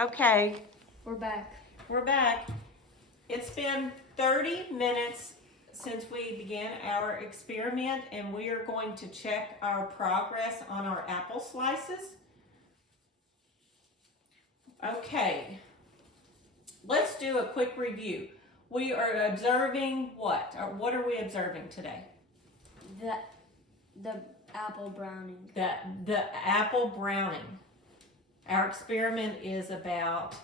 Okay, We're back. we're back. It's been 30 minutes since we began our experiment, and we are going to check our progress on our apple slices. Okay, let's do a quick review. We are observing what? Or what are we observing today? The apple browning. The apple browning. Our experiment is about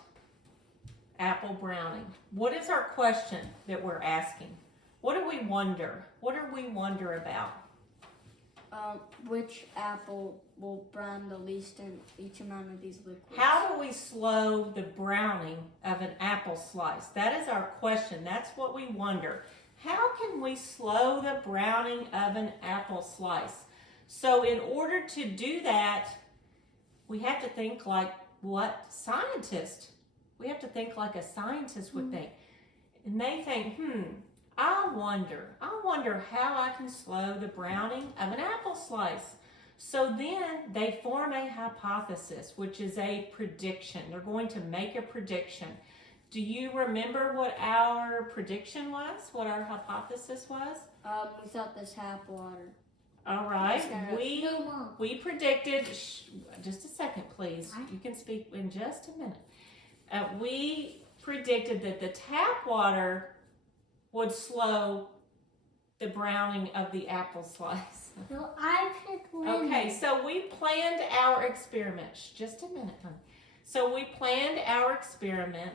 apple browning. What is our question that we're asking? What do we wonder? What do we wonder about? Which apple will brown the least in each amount of these liquids? How do we slow the browning of an apple slice? That is our question. That's what we wonder. How can we slow the browning of an apple slice? So in order to do that, we have to think like what scientists? We have to think like a scientist would think. And they think, I wonder how I can slow the browning of an apple slice. So then they form a hypothesis, which is a prediction. They're going to make a prediction. Do you remember what our prediction was? What our hypothesis was? We thought this tap water. All right. No, We predicted, just a second, please. You can speak in just a minute. We predicted that the tap water would slow the browning of the apple slice. No, I picked lemon. Okay, so we planned our experiment. Just a minute, honey. So we planned our experiment.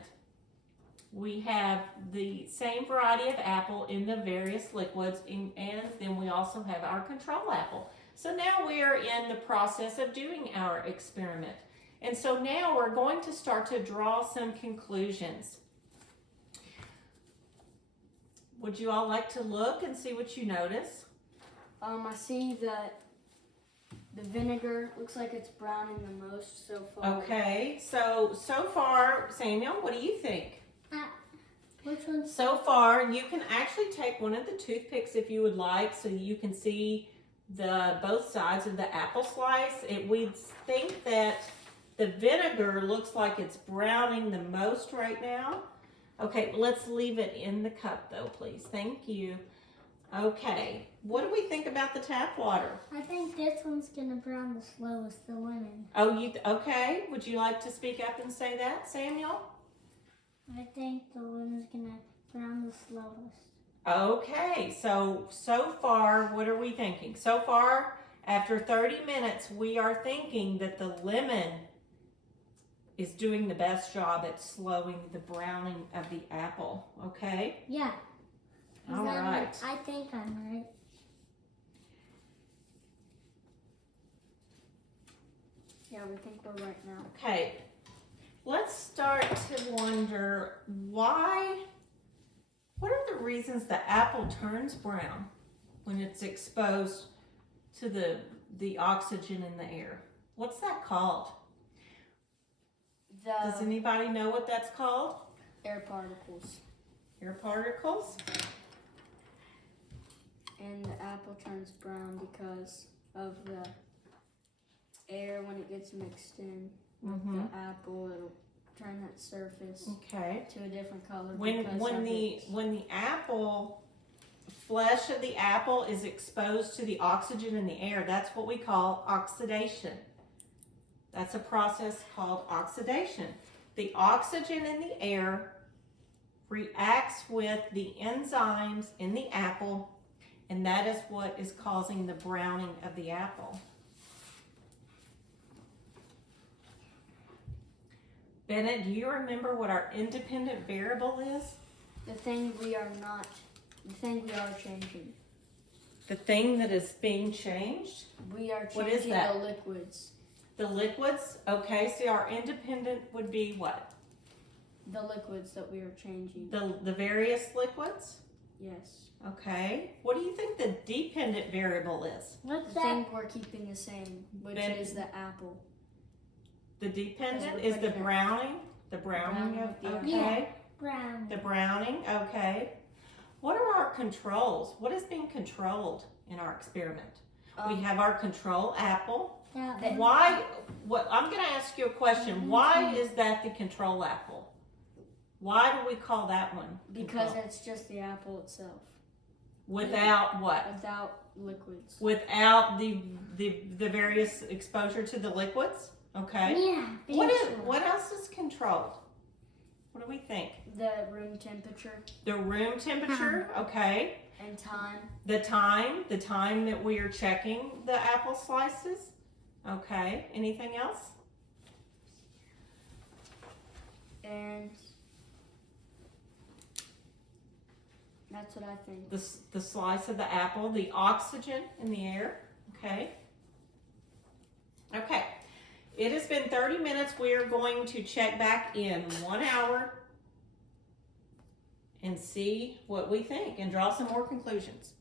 We have the same variety of apple in the various liquids, and then we also have our control apple. So now we are in the process of doing our experiment. And so now we're going to start to draw some conclusions. Would you all like to look and see what you notice? I see that the vinegar looks like it's browning the most so far. Okay, so far, Samuel, what do you think? Which one? So far, you can actually take one of the toothpicks if you would like, so you can see both sides of the apple slice. We think that the vinegar looks like it's browning the most right now. Okay, let's leave it in the cup though, please. Thank you. Okay, what do we think about the tap water? I think this one's gonna brown the slowest, the lemon. Oh, okay. Would you like to speak up and say that, Samuel? I think the lemon's gonna brown the slowest. Okay, so far, what are we thinking? So far, after 30 minutes, we are thinking that the lemon is doing the best job at slowing the browning of the apple, okay? Yeah. All right. I think I'm right. Yeah, we think we're right now. Okay, let's start to wonder what are the reasons the apple turns brown when it's exposed to the oxygen in the air? What's that called? Does anybody know what that's called? Air particles. Air particles? And the apple turns brown because of the air when it gets mixed in with the apple. It'll turn that surface to a different color. When the apple flesh of the apple is exposed to the oxygen in the air, that's what we call oxidation. That's a process called oxidation. The oxygen in the air reacts with the enzymes in the apple, and that is what is causing the browning of the apple. Bennett, do you remember what our independent variable is? The thing we are changing. The thing that is being changed? We are What is changing that? the liquids. The liquids? Okay, so our independent would be what? The liquids that we are changing. The various liquids? Yes. Okay. What do you think the dependent variable is? What's The that? thing we're keeping the same, which Ben- is the apple. The dependent we're is the putting it- browning? The browning of, Browning of the okay. Brown. The browning, okay. What are our controls? What is being controlled in our experiment? We have our control apple. That That- one. Why? What? I'm going to ask you a question. Why is that the control apple? Why do we call that one Because control? it's just the apple itself, Without what? without liquids. Without the various exposure to the liquids. Okay. Yeah. What else is controlled? What do we think? The room temperature The room temperature. Okay. and time. The time that we are checking the apple slices. Okay. Anything else? And that's what I think. The slice of the apple, the oxygen in the air. Okay. Okay. It has been 30 minutes. We are going to check back in 1 hour and see what we think and draw some more conclusions.